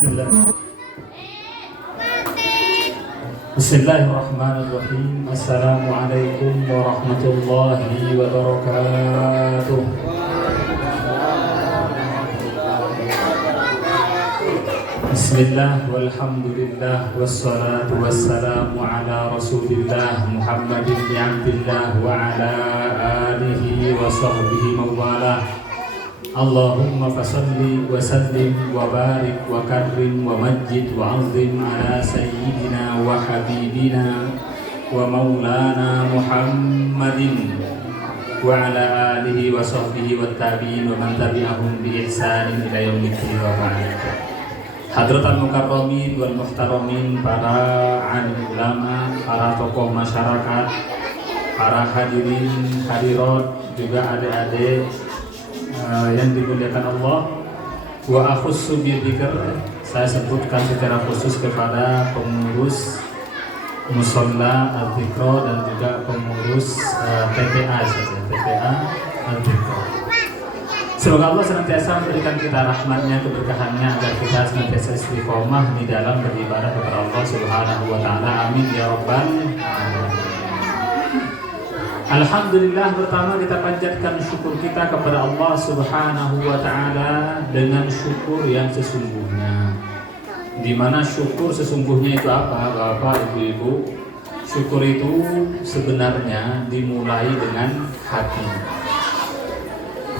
Bismillah. Bismillahirrahmanirrahim. Assalamualaikum warahmatullahi wabarakatuh. Bismillah walhamdulillah wassalatu wassalamu ala rasulillah Muhammadin bin Abdillah wa ala alihi wa sahbihi mawalah. Allahumma fasalli wa sallim wa barik wa karrim wa majid wa azim ala sayyidina wa habibina wa maulana Muhammadin wa ala alihi wa sahbihi wa tabi'in wa man tabi'ahum bi ihsanin ila yaumiddin wa ba'd. Hadratul mukarramin wal muhtaramin, para alim ulama, para tokoh masyarakat, para hadirin hadirat, juga adik-adik yang dimuliakan Allah. Wa akhussu bidzikr, saya sebutkan secara khusus kepada pengurus Musholla Al-Dzikra dan juga pengurus TPA Al-Dzikra. Semoga Allah senantiasa memberikan kita rahmatnya, keberkahannya, agar kita senantiasa istiqomah di dalam beribadah kepada Allah Subhanahu wa taala. Amin ya rabbal alamin. Alhamdulillah, pertama kita panjatkan syukur kita kepada Allah Subhanahu wa taala dengan syukur yang sesungguhnya. Di mana syukur sesungguhnya itu apa, Bapak, Ibu-ibu? Syukur itu sebenarnya dimulai dengan hati.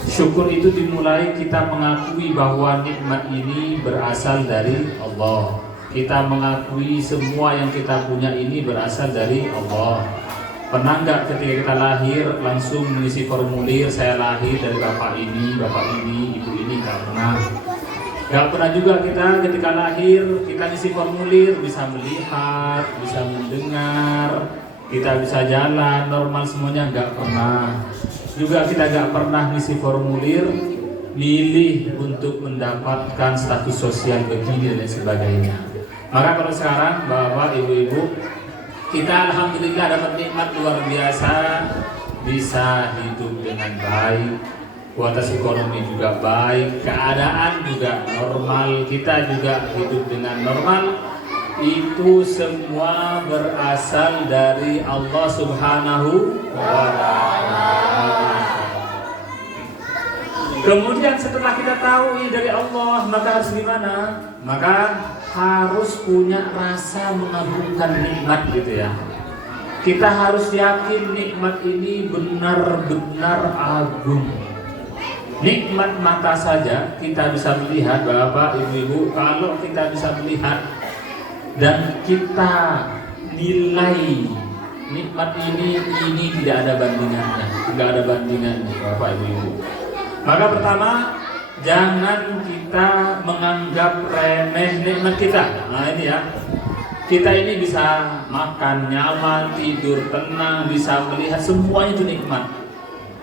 Syukur itu dimulai kita mengakui bahwa nikmat ini berasal dari Allah. Kita mengakui semua yang kita punya ini berasal dari Allah. Pernah nggak ketika kita lahir langsung mengisi formulir saya lahir dari bapak ini, ibu ini? Nggak pernah. Nggak pernah juga kita ketika lahir kita isi formulir bisa melihat, bisa mendengar, kita bisa jalan normal semuanya, nggak pernah. Juga kita nggak pernah ngisi formulir milih untuk mendapatkan status sosial begini dan sebagainya. Maka kalau sekarang bapak ibu-ibu, kita alhamdulillah dapat nikmat luar biasa, bisa hidup dengan baik, kualitas ekonomi juga baik, keadaan juga normal, kita juga hidup dengan normal. Itu semua berasal dari Allah Subhanahu wa ta'ala. Kemudian setelah kita tahu ini dari Allah, maka harus gimana? Maka harus punya rasa mengagungkan nikmat gitu ya. Kita harus yakin nikmat ini benar-benar agung. Nikmat mata saja kita bisa melihat, Bapak, Ibu-ibu, kalau kita bisa melihat dan kita nilai nikmat ini tidak ada bandingannya, tidak ada bandingannya, Bapak, Ibu-ibu. Maka pertama, jangan kita menganggap remeh nikmat kita. Nah ini ya, kita ini bisa makan nyaman, tidur tenang, bisa melihat, semuanya itu nikmat.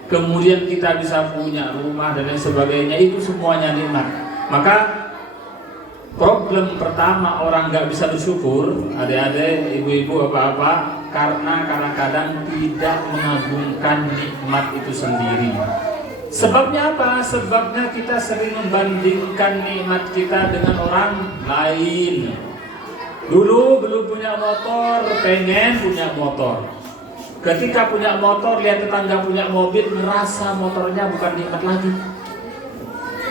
Kemudian kita bisa punya rumah dan lain sebagainya, itu semuanya nikmat. Maka problem pertama orang nggak bisa bersyukur, adik-adik, ibu-ibu, apa-apa, karena kadang-kadang tidak mengagungkan nikmat itu sendiri. Sebabnya apa? Sebabnya kita sering membandingkan nikmat kita dengan orang lain. Dulu belum punya motor, pengen punya motor. Ketika punya motor, lihat tetangga punya mobil, merasa motornya bukan nikmat lagi.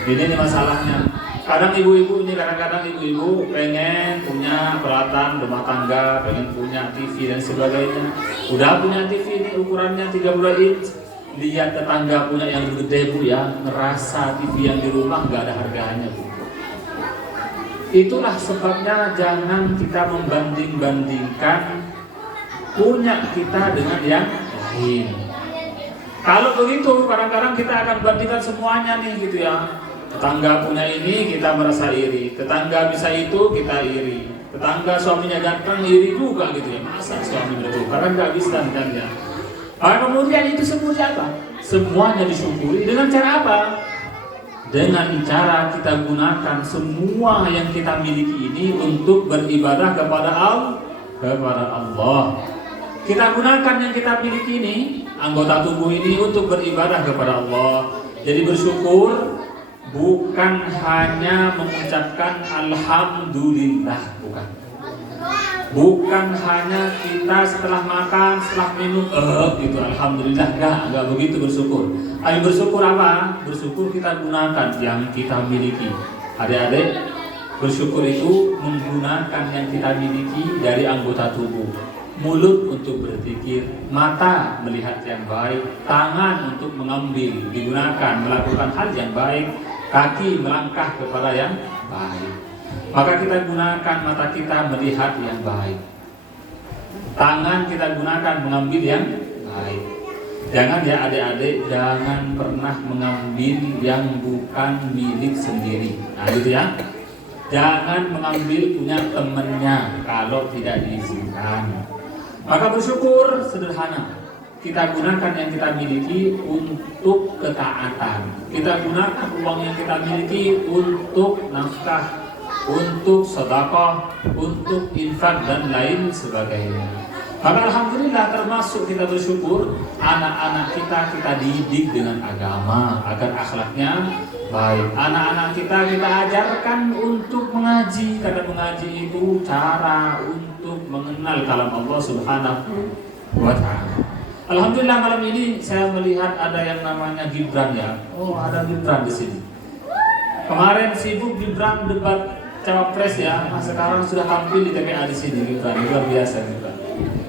Ini masalahnya. Kadang ibu-ibu ini, kadang-kadang ibu-ibu pengen punya peralatan rumah tangga, pengen punya TV dan sebagainya. Udah punya TV ini ukurannya 32 inch. Lihat tetangga punya yang gede, Bu, ya, ngerasa TV yang di rumah nggak ada harganya, Bu. Itulah sebabnya jangan kita membanding-bandingkan punya kita dengan yang lain. Kalau begitu, kadang-kadang kita akan bandingkan semuanya nih gitu ya. Tetangga punya ini, kita merasa iri. Tetangga bisa itu, kita iri. Tetangga suaminya ganteng, iri juga gitu ya. Masa suami itu? Karena nggak bisa kan ya. Kemudian itu semuanya apa? Semuanya disyukuri dengan cara apa? Dengan cara kita gunakan semua yang kita miliki ini untuk beribadah kepada Allah. Kita gunakan yang kita miliki ini, anggota tubuh ini, untuk beribadah kepada Allah. Jadi bersyukur bukan hanya mengucapkan alhamdulillah, bukan hanya kita setelah makan, setelah minum gitu alhamdulillah, enggak begitu bersyukur. Ayo bersyukur apa? Bersyukur kita gunakan yang kita miliki. Adik-adik, bersyukur itu menggunakan yang kita miliki dari anggota tubuh. Mulut untuk berpikir, mata melihat yang baik, tangan untuk mengambil, digunakan melakukan hal yang baik, kaki melangkah kepada yang baik. Maka kita gunakan mata kita melihat yang baik, tangan kita gunakan mengambil yang baik. Jangan ya adik-adik, jangan pernah mengambil yang bukan milik sendiri. Nah gitu ya. Jangan mengambil punya temannya kalau tidak diizinkan. Maka bersyukur sederhana. Kita gunakan yang kita miliki untuk ketaatan. Kita gunakan uang yang kita miliki untuk nafkah, untuk sedekah, untuk infak dan lain sebagainya. Maka alhamdulillah termasuk kita bersyukur anak-anak kita didik dengan agama agar akhlaknya baik. Anak-anak kita ajarkan untuk mengaji, karena mengaji itu cara untuk mengenal kalam Allah Subhanahu wa ta'ala. Alhamdulillah malam ini saya melihat ada yang namanya Gibran ya. Oh, ada Gibran di sini. Kemarin sibuk Gibran debat cawapres ya. Nah, sekarang sudah tampil di TPA di sini Gibran, luar biasa Gibran.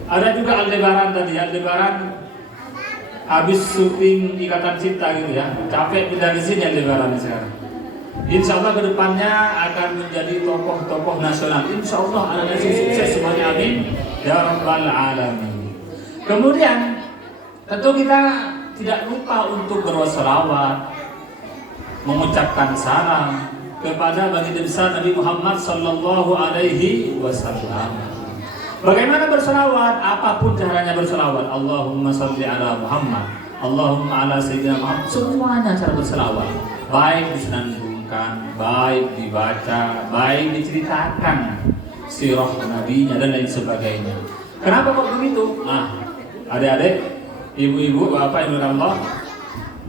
Ada juga Aldebaran tadi, Aldebaran habis syuting Ikatan Cinta gitu ya, capek pindah di sini Aldebaran sekarang. Insya Allah kedepannya akan menjadi tokoh-tokoh nasional. Insya Allah anaknya sukses semuanya, amin ya rabbal alamin. Kemudian tentu kita tidak lupa untuk berwassalawat, mengucapkan salam kepada baginda besar Nabi Muhammad sallallahu alaihi wasallam. Bagaimana berselawat? Apapun caranya berselawat. Allahumma salli ala Muhammad, Allahumma ala sayyidina Muhammad. Semuanya cara berselawat. Baik disenandungkan, baik dibaca, baik diceritakan sirah nabinya dan lain sebagainya. Kenapa kok begitu? Nah, adik-adik, ibu-ibu, bapak, ibu Allah,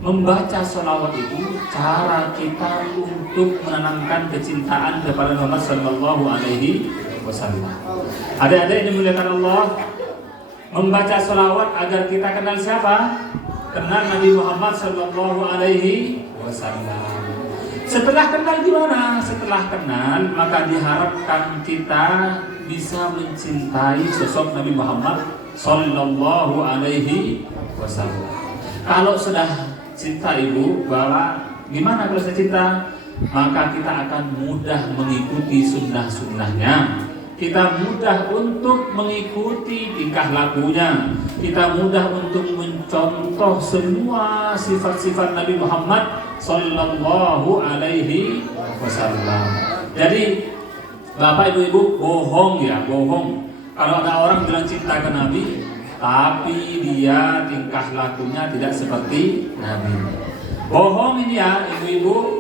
membaca selawat itu cara kita untuk menanamkan kecintaan kepada Muhammad sallallahu alaihi wasallam. Adik-adik dimuliakan Allah, membaca selawat agar kita kenal siapa? Kenal Nabi Muhammad sallallahu alaihi wasallam. Setelah kenal gimana? Setelah kenal maka diharapkan kita bisa mencintai sosok Nabi Muhammad sallallahu alaihi wasallam. Kalau sudah cinta ibu, bapak, gimana kalau saya cinta? Maka kita akan mudah mengikuti sunnah-sunnahnya. Kita mudah untuk mengikuti tingkah lakunya. Kita mudah untuk mencontoh semua sifat-sifat Nabi Muhammad sallallahu alaihi wasallam. Jadi bapak ibu-ibu bohong ya, bohong. Kalau ada orang bilang cinta ke Nabi, tapi dia tingkah lakunya tidak seperti Nabi. Bohong ini ya ibu-ibu.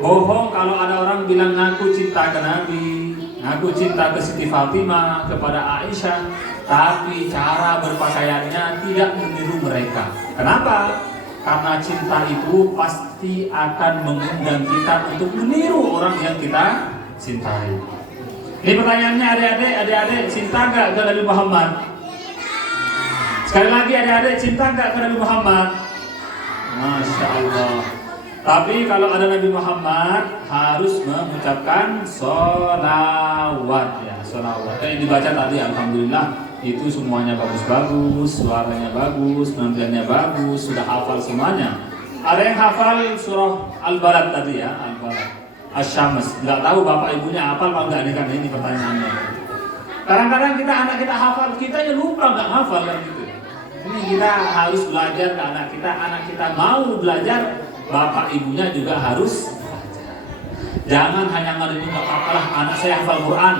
Bohong kalau ada orang bilang ngaku cinta ke Nabi, ngaku cinta ke Siti Fatimah, kepada Aisyah, tapi cara berpakaiannya tidak meniru mereka. Kenapa? Karena cinta itu pasti akan mengundang kita untuk meniru orang yang kita cintai. Ini pertanyaannya adik-adik, cinta nggak ke Nabi Muhammad? Sekali lagi adik-adik, cinta nggak ke Nabi Muhammad? Masya Allah. Tapi kalau ada Nabi Muhammad harus mengucapkan sholawat ya, sholawat. Yang dibaca tadi alhamdulillah itu semuanya bagus-bagus, suaranya bagus, penampilannya bagus, sudah hafal semuanya. Ada yang hafal surah Al-Balad tadi ya, Al-Balad, Asy-Syams. Nggak tahu bapak ibunya hafal apa enggak nih, kan ini pertanyaannya. Kadang-kadang kita anak kita hafal, kita ya lupa nggak hafal kan gitu. Ini kita harus belajar ke anak kita mau belajar. Bapak ibunya juga harus belajar. Jangan hanya ngadepin nggak apa-apa lah, anak saya hafal Quran,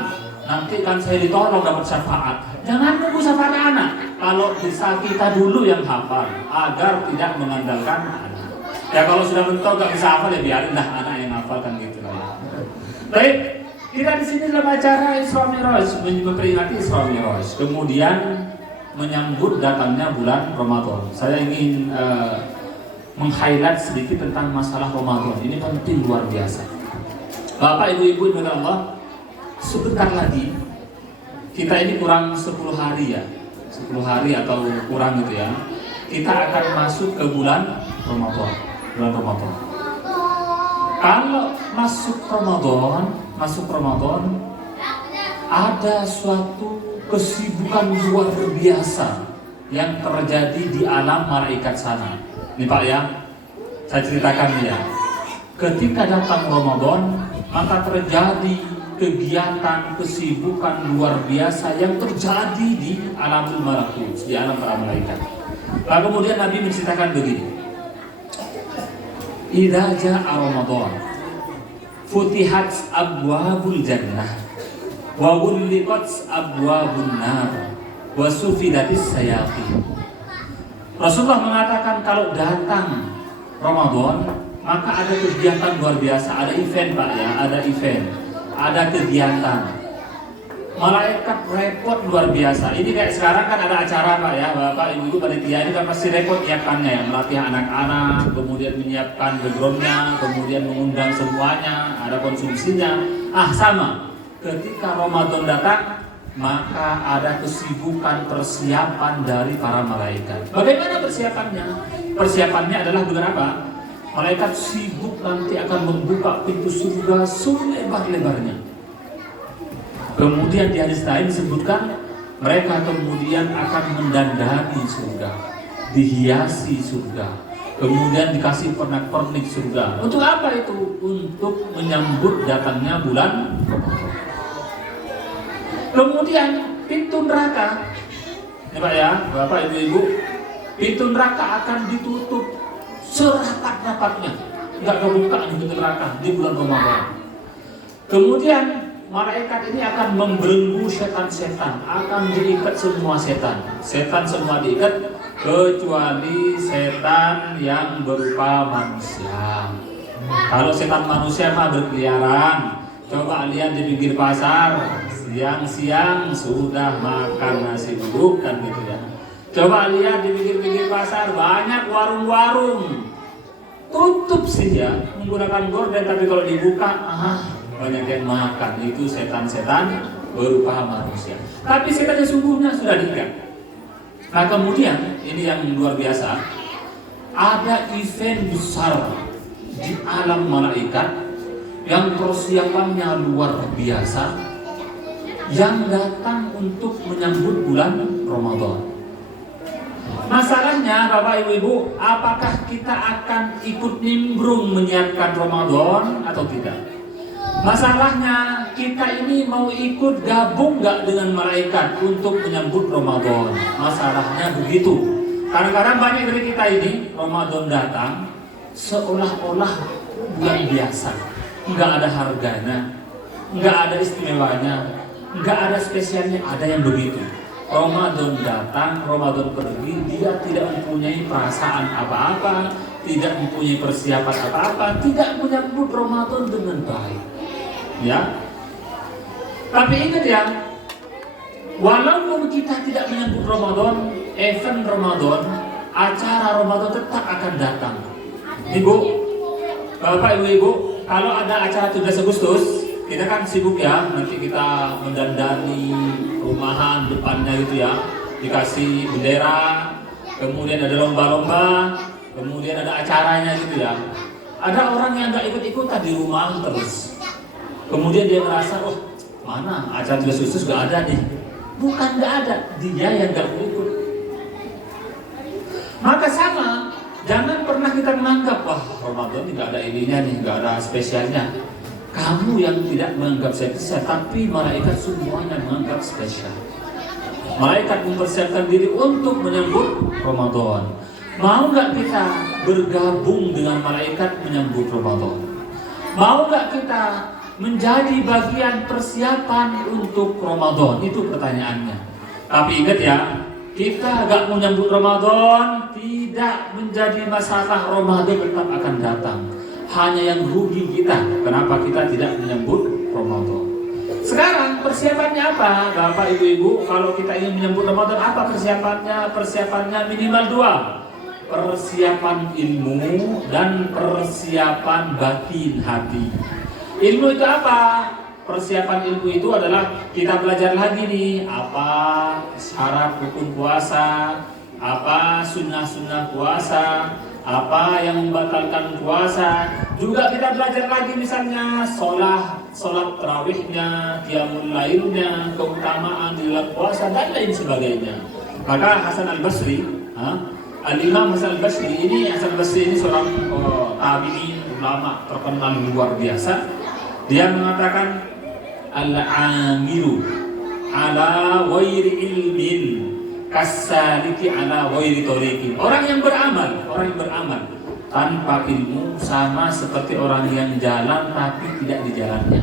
nanti kan saya ditolong dapat syafaat. Jangan nunggu syafaat anak. Kalau bisa kita dulu yang hafal agar tidak mengandalkan anak. Ya kalau sudah mentok nggak bisa hafal ya biarinlah anak yang hafal kan gitu lah. Baik, kita di sini dalam acara Isra Mi'raj, memperingati Isra Mi'raj. Kemudian menyambut datangnya bulan Ramadan. Saya ingin meng-highlight sedikit tentang masalah Ramadan. Ini penting luar biasa. Bapak, Ibu-ibu yang Allah, sebentar lagi kita ini kurang 10 hari ya. 10 hari atau kurang gitu ya. Kita akan masuk ke bulan Ramadan. Bulan Ramadan. Kalau masuk Ramadan ada suatu kesibukan luar biasa yang terjadi di alam malaikat sana. Nih Pak ya, saya ceritakan ya. Ketika datang Ramadan, maka terjadi kegiatan, kesibukan luar biasa yang terjadi di alamul malakut, di alam para malaikat. Lalu kemudian Nabi menceritakan begini. Idza jaa Ramadan, futihat abwabul jannah wa ghulliqat abwabun nar wa sufidatis sayatin. Rasulullah mengatakan kalau datang Ramadan, maka ada kegiatan luar biasa, ada event Pak ya, ada event, ada kegiatan. Malaikat repot luar biasa. Ini kayak sekarang kan ada acara Pak ya, Bapak Ibu panitia ini kan pasti repot menyiapkannya ya, melatih anak-anak, kemudian menyiapkan backgroundnya, kemudian mengundang semuanya, ada konsumsinya. Sama. Ketika Ramadan datang, maka ada kesibukan persiapan dari para malaikat. Bagaimana persiapannya? Persiapannya adalah dengan apa? Malaikat sibuk nanti akan membuka pintu surga selebar-lebarnya. Kemudian di hadis lain disebutkan mereka kemudian akan mendandani surga, dihiasi surga, kemudian dikasih pernak-pernik surga. Untuk apa itu? Untuk menyambut datangnya bulan Ramadan. Kemudian pintu neraka, ya Pak ya, Bapak Ibu, pintu neraka akan ditutup serapat-rapatnya, nggak kebuka pintu neraka di bulan Ramadan. Kemudian malaikat ini akan membelenggu setan-setan, akan diikat semua setan. Setan semua diikat kecuali setan yang berupa manusia. Kalau setan manusia mah berkeliaran. Coba lihat di pinggir pasar, siang-siang sudah makan nasi uduk kan gitu ya. Coba lihat di pinggir-pinggir pasar banyak warung-warung. Tutup sih ya, menggunakan gorden, tapi kalau dibuka, banyak yang makan. Itu setan-setan berupa manusia. Tapi setan yang sungguhnya sudah diikat. Nah kemudian ini yang luar biasa, ada event besar di alam malaikat yang persiapannya luar biasa, yang datang untuk menyambut bulan Ramadan. Masalahnya Bapak Ibu, apakah kita akan ikut nimbrung menyiapkan Ramadan atau tidak? Masalahnya kita ini mau ikut gabung nggak dengan malaikat untuk menyambut Ramadan? Masalahnya begitu. Kadang-kadang banyak dari kita ini Ramadan datang seolah-olah bulan biasa, nggak ada harganya, nggak ada istimewanya, nggak ada spesialnya. Ada yang begitu. Ramadan datang, Ramadan pergi, dia tidak mempunyai perasaan apa-apa, tidak mempunyai persiapan apa-apa, tidak menyambut Ramadan dengan baik. Ya, tapi ingat ya, walaupun kita tidak menyambut Ramadan, event Ramadan, acara Ramadan tetap akan datang. Ibu, Bapak, Ibu, kalau ada acara 17 Agustus, kita kan sibuk ya, nanti kita mendandani rumahan depannya gitu ya, dikasih bendera, kemudian ada lomba-lomba, kemudian ada acaranya gitu ya. Ada orang yang nggak ikut-ikutan di rumah terus. Kemudian dia merasa, oh mana acara 17 Agustus gak ada nih. Bukan gak ada, dia yang gak ikut. Maka sama, jangan pernah kita menganggap, wah Ramadan gak ada ininya nih, gak ada spesialnya. Kamu yang tidak menganggap spesial, tapi malaikat semuanya menganggap spesial. Malaikat mempersiapkan diri untuk menyambut Ramadan. Mau gak kita bergabung dengan malaikat menyambut Ramadan? Mau gak kita menjadi bagian persiapan untuk Ramadan? Itu pertanyaannya. Tapi ingat ya, kita gak menyambut Ramadan tidak menjadi masalah. Ramadan tetap akan datang. Hanya yang rugi kita, kenapa kita tidak menyambut Ramadan. Sekarang persiapannya apa? Bapak Ibu-Ibu, kalau kita ingin menyambut Ramadan, apa persiapannya? Persiapannya minimal 2. persiapan ilmu dan persiapan batin hati. Ilmu itu apa? Persiapan ilmu itu adalah kita belajar lagi nih apa syarat rukun puasa, apa sunnah-sunnah puasa, apa yang membatalkan puasa. Juga kita belajar lagi misalnya sholat tarawihnya, qiyamul lailnya, keutamaan di dalam puasa dan lain sebagainya. Maka Hasan Al-Basri, Al-Imam Hasan Al-Basri ini seorang tabi'in ulama terkenal luar biasa. Dia mengatakan al-amiru ala ghairi ilmin kasaliki ala ghairi tariqin. Orang yang beramal tanpa ilmu sama seperti orang yang jalan tapi tidak di jalannya.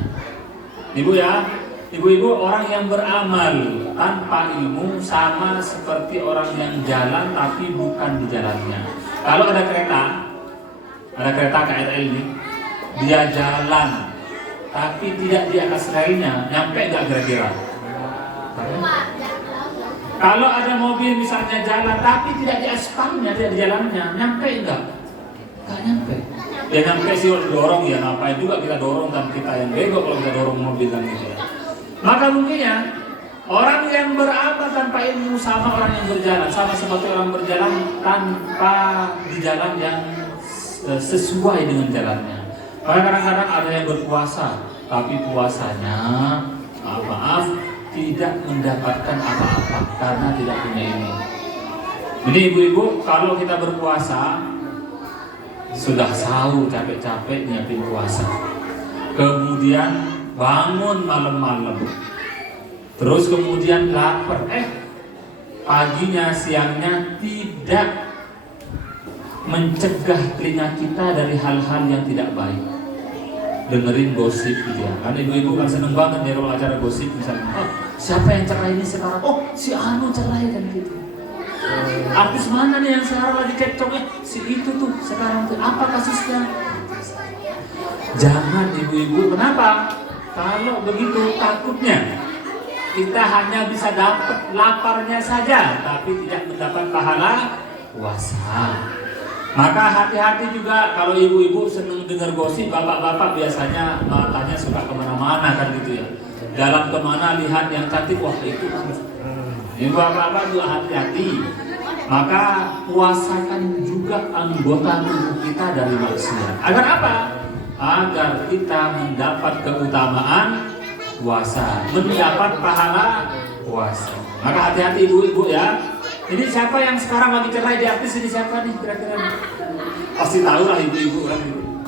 Ibu-ibu, orang yang beramal tanpa ilmu sama seperti orang yang jalan tapi bukan di jalannya. Kalau ada kereta KRL ini, dia jalan tapi tidak di atas relnya, nyampe nggak kira-kira? Kalau ada mobil misalnya jalan tapi tidak di aspalnya, tidak di jalannya, nyampe nggak? Nggak nyampe. Ya nyampe sih dorong ya, ngapain juga kita dorong kan, kita yang bego kalau kita dorong mobil kan gitu ya. Maka mungkinnya orang yang beramal tanpa ilmu sama orang yang berjalan, sama seperti orang berjalan tanpa di jalan yang sesuai dengan jalannya. Karena kadang-kadang ada yang berpuasa, tapi puasanya maaf tidak mendapatkan apa-apa karena tidak punya ilmu. Jadi ibu-ibu, kalau kita berpuasa sudah sahur capek-capek nyiapin puasa, kemudian bangun malam-malam, terus kemudian lapar, paginya siangnya tidak mencegah telinga kita dari hal-hal yang tidak baik, dengerin gosip gitu ya. Kan ibu-ibu kan seneng banget ya kalau acara gosip misalnya, siapa yang cerai ini sekarang, si Anu cerai kan gitu. Artis mana nih yang sekarang lagi cekcoknya, si itu tuh sekarang tuh apa kasusnya. Jangan ibu-ibu, kenapa? Kalau begitu takutnya kita hanya bisa dapat laparnya saja tapi tidak mendapat pahala puasa. Maka hati-hati juga kalau ibu-ibu senang dengar gosip, bapak-bapak biasanya matanya suka kemana-mana kan gitu ya. Jalan kemana lihat yang cantik, wah itu kan. Ibu bapak-bapak juga hati-hati. Maka puasakan juga anggota tubuh kita dari maksiat. Agar apa? Agar kita mendapat keutamaan puasa, mendapat pahala puasa. Maka hati-hati ibu-ibu ya. Ini siapa yang sekarang lagi cerai di artis ini, siapa nih kira-kira? Pasti tahu lah ibu-ibu kan,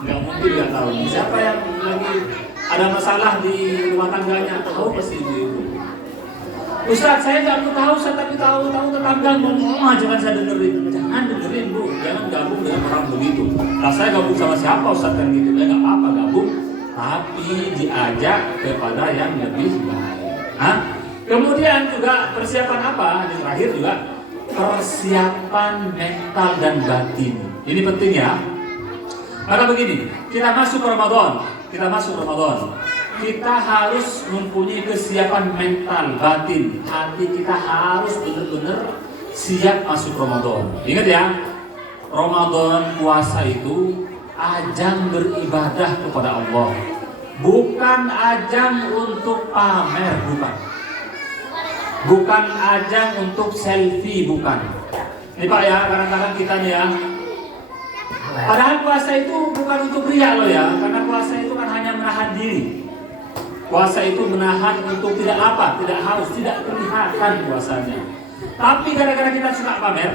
nggak mungkin nggak tahu. Siapa yang lagi ada masalah di rumah tangganya, tahu pasti ibu-ibu. Ustaz, saya nggak tahu, Ustaz, tapi tahu tetangga ngomong aja kan saya dengerin. Jangan dengerin bu, jangan gabung dengan orang begitu. Nah saya gabung sama siapa Ustaz kan gitu, ya nggak apa-apa gabung, tapi diajak kepada yang lebih baik. Kemudian juga persiapan apa? Yang terakhir juga persiapan mental dan batin. Ini penting ya. Maka begini, kita masuk Ramadan. Kita harus mempunyai kesiapan mental, batin. Hati kita harus benar-benar siap masuk Ramadan. Ingat ya, Ramadan puasa itu ajang beribadah kepada Allah. Bukan ajang untuk pamer, bukan ajang untuk selfie, bukan. Ini Pak ya, kadang-kadang kita nih ya, padahal puasa itu bukan untuk riya loh ya, karena puasa itu kan hanya menahan diri. Puasa itu menahan untuk tidak haus, tidak kelihatan puasanya. Tapi gara-gara kita suka pamer,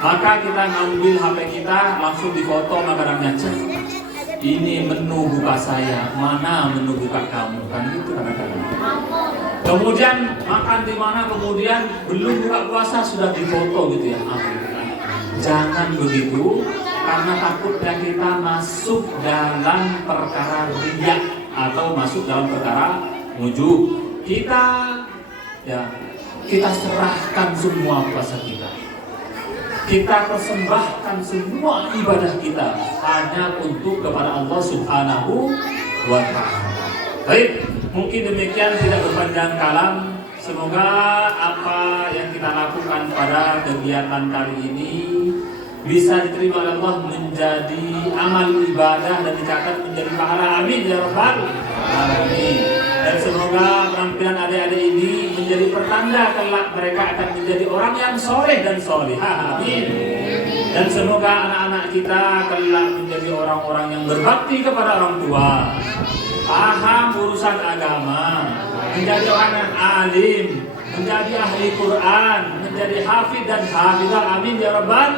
maka kita ngambil HP kita, langsung difoto, kadang-kadang cek, ini menu buka saya, mana menu buka kamu, kan gitu kadang-kadang. Kemudian makan di mana, kemudian belum buka puasa sudah difoto gitu ya. Jangan begitu, karena takutnya kita masuk dalam perkara riya atau masuk dalam perkara ujub. Kita serahkan semua puasa kita. Kita persembahkan semua ibadah kita hanya untuk kepada Allah Subhanahu wa Ta'ala. Baik, mungkin demikian, tidak berpanjang kalam. Semoga apa yang kita lakukan pada kegiatan kali ini bisa diterima oleh Allah menjadi amal ibadah dan dicatat menjadi pahala. Amin ya rabbal alamin. Dan semoga penampilan adik-adik ini menjadi pertanda kelak mereka akan menjadi orang yang soleh dan solihah. Amin. Dan semoga anak-anak kita kelak menjadi orang-orang yang berbakti kepada orang tua, paham urusan agama, menjadi orang yang alim, menjadi ahli Quran, menjadi hafid dan hafidzah. Amin ya rabbal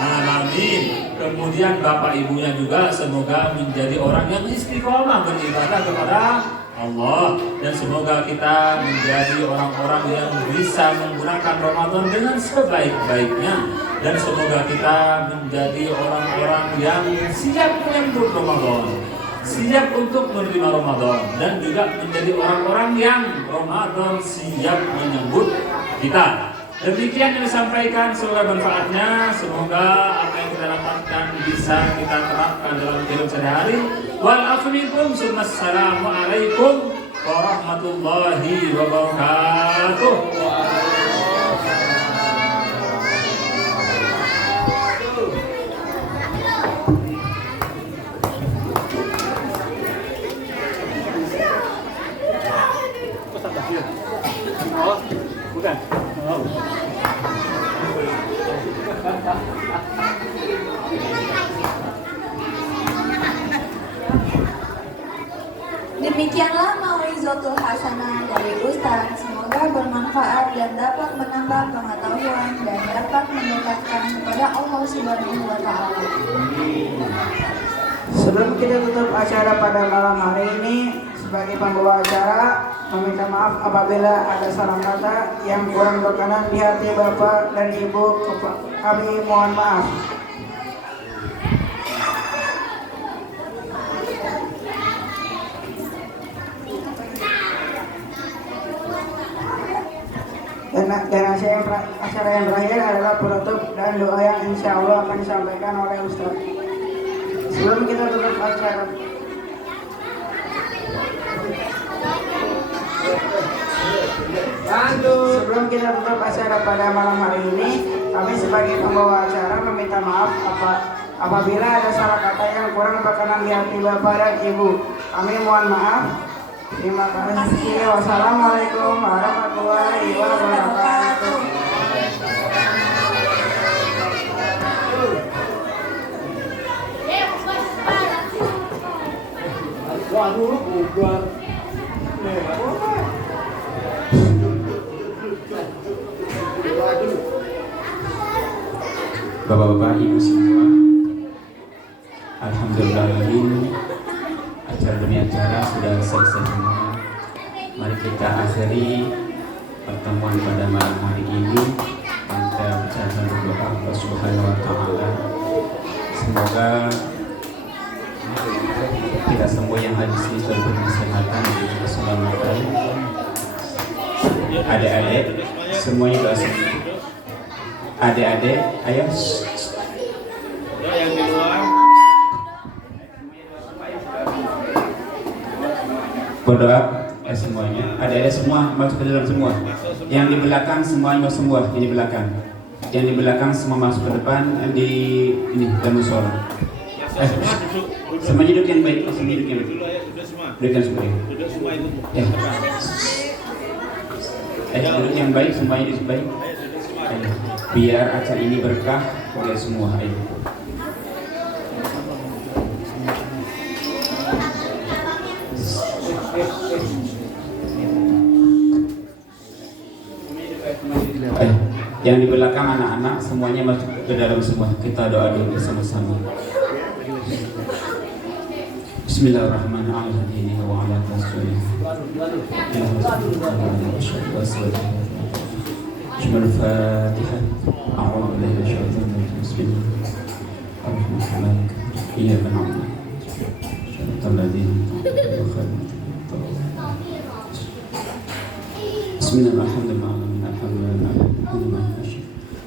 alamin. Kemudian bapak ibunya juga semoga menjadi orang yang istiqomah beribadah kepada Allah, dan semoga kita menjadi orang-orang yang bisa menggunakan Ramadan dengan sebaik-baiknya, dan semoga kita menjadi orang-orang yang siap menyambut Ramadan, siap untuk menerima Ramadan, dan juga menjadi orang-orang yang Ramadan siap menyambut kita. Demikian yang disampaikan, semoga manfaatnya, semoga apa yang kita dapatkan bisa kita terapkan dalam kehidupan sehari-hari. Wassalamualaikum warahmatullahi wabarakatuh. Oh, bukan. Oh. Demikianlah mau'izatul hasanah dari Ustaz. Semoga bermanfaat dan dapat menambah pengetahuan dan dapat mendekatkan kepada Allah Subhanahu wa Ta'ala. Sebelum kita tutup acara pada malam hari ini, sebagai pembawa acara meminta maaf apabila ada salah kata yang kurang berkenan di hati Bapak dan Ibu. Kami mohon maaf. Dan acara yang terakhir adalah penutup dan doa yang insya Allah akan disampaikan oleh Ustaz. Sebelum kita tutup acara, sebelum kita tutup acara pada malam hari ini, kami sebagai pembawa acara meminta maaf apabila ada salah kata yang kurang berkenan di hati Bapak dan Ibu. Kami mohon maaf. Terima kasih. Wassalamualaikum warahmatullahi wabarakatuh. Waduh, bubar. Bapak-bapak, ibu semua, alhamdulillah acara demi acara sudah selesai semua. Mari kita akhiri pertemuan pada malam hari ini. Kita ucapkan berdoa Allah Subhanahu wa Ta'ala. Semoga kita semua yang hadir sini diberi kesehatan dan keselamatan. Adik-adik semuanya doa semua. Adik-adik, ayo. Yang di luar. Berdoa semuanya. Adik-adik semua masuk ke dalam semua. Yang di belakang semuanya semua di belakang. Yang di belakang semua masuk ke depan di ini dalam musola. Semua duduk yang baik, semua duduk yang baik. Duduk yang semua. Duduk semua itu. Ya. Duduk yang baik, semuanya duduk baik. Ayo. Biar acara ini berkah oleh semua. Ayo. Yang di belakang anak-anak semuanya masuk ke dalam semua. Kita doa dulu bersama-sama. Bismillahirrahmanirrahim. Wa ala tasawwuf. Bismillahirrahmanirrahim. A'udzu billahi minasyaitonir rajim. Bismillahirrahmanirrahim. Iyyaka na'budu wa iyyaka nasta'in. Bismillahirrahmanirrahim.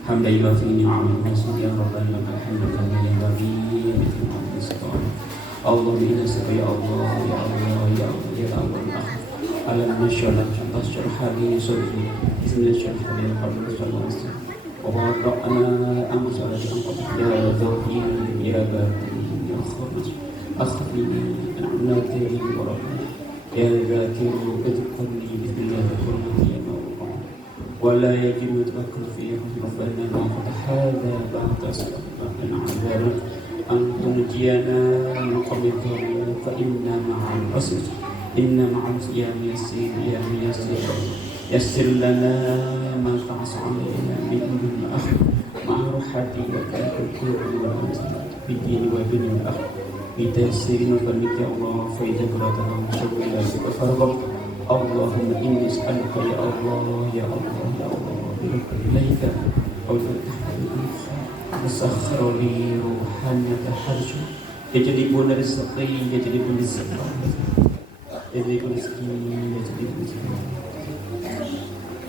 Hamdan yuwafi ni'amahu wa ya rabbana lakal hamdu kama yanbaghi li jalali Allah inna ya Allah ya Allah ya Allah ya Allah alam nashrah tashrah hadi sadri bismillahirrahmanirrahim ووضعنا أمثال يا ظهير يا باطن يا خرج أخفي عنا كريم ورحمة يا ذاكر اذكرني بسم الله الرحمن يا موضوع ولا يجب يتذكر فيه ربنا وقد هذا بعد أسبابنا عذابك أن تنجينا من قبل الضر فإن مع العسر إن مع الصيام يسير يا يسير يسر لنا ما تعص علينا من أمر الأخر مع روحتي وكاف الكون والأمثال في الدين والدنيا والآخرة بتيسير وفضلك يا الله فإذا قرأت لهم شر إلى ذلك فرغبت اللهم إني أسألك يا الله يا الله يا الله برب إليك أو تفتح وسخر لي روحانك حرشا يجلبون رزقي يجلبون رزقي يجلبون رزقي يجلبون رزقي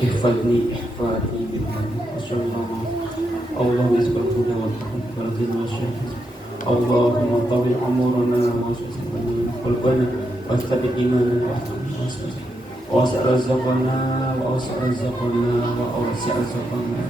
احفظني احفظني بالله وصلى الله اللهم اصبر الهدى والتقوى والغنى والشهادة اللهم طول عمرنا واشفنا قلوبنا واستبق ايماننا واسع رزقنا واسع رزقنا واسع رزقنا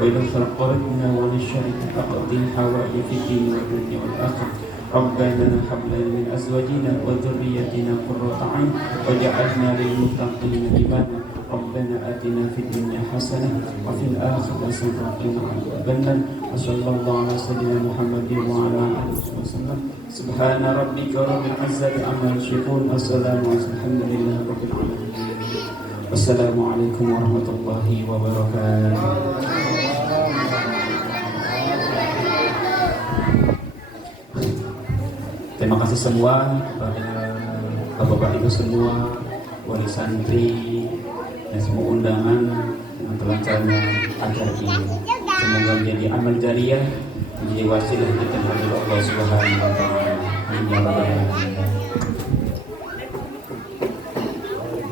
وإذا فرقنا وعن الشر فقضي حوائج في الدين والدنيا والآخرة ربنا هب لنا من أزواجنا وذريتنا قرة أعين واجعلنا للمتقين إماما ربنا آتنا في الدنيا حسنة وفي الآخرة حسنة وقنا عذاب النار وصلى الله على سيدنا محمد وعلى آله وسلم سبحان ربك رب العزة عما يصفون والسلام على الحمد لله رب العالمين والسلام عليكم ورحمة الله وبركاته. Terima kasih semua kepada Bapak Ibu semua, wali santri dan semua undangan yang telah acara ini. Semoga menjadi amal jariah, menjadi wasilah kita kepada Allah Subhanahu wa taala. Amin ya rabbal alamin.